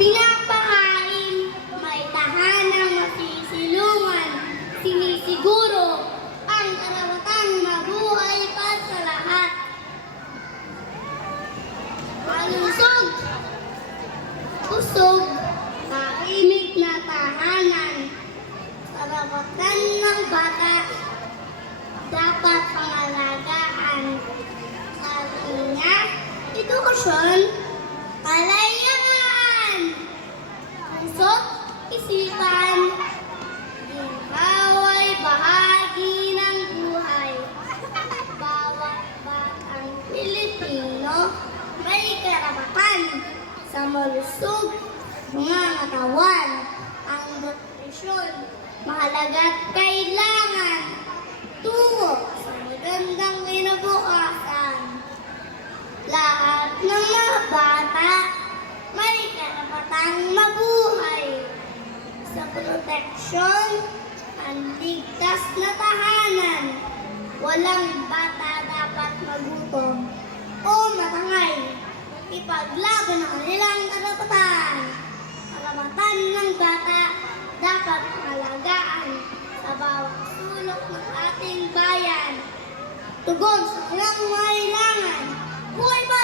Pinapakain, may tahanang masisilungan, sinisiguro ang karawatang mabuhay para sa lahat. Malusog, usog, tahimik na tahanan, karawatan ng bata, dapat pangalagaan. Sabi edukasyon, kalayaan, puso't isipan, ginhawa'y bahagi ng buhay. Bawat batang Pilipino may karapatan sa malusog mga katawan. Ang nutrisyon, mahalaga't kailangan tungo sa magandang kinabukasan. Lahat ng mga bata may karapatang mabuhay sa proteksyon at ligtas na tahanan. Walang bata dapat magutom o matangay. Ipaglaban ang kanilang karapatan. Karapatan ng bata dapat pangalagaan sa bawat sulok ng ating bayan. Tugon sa kanilang kailangan. Buhay pa!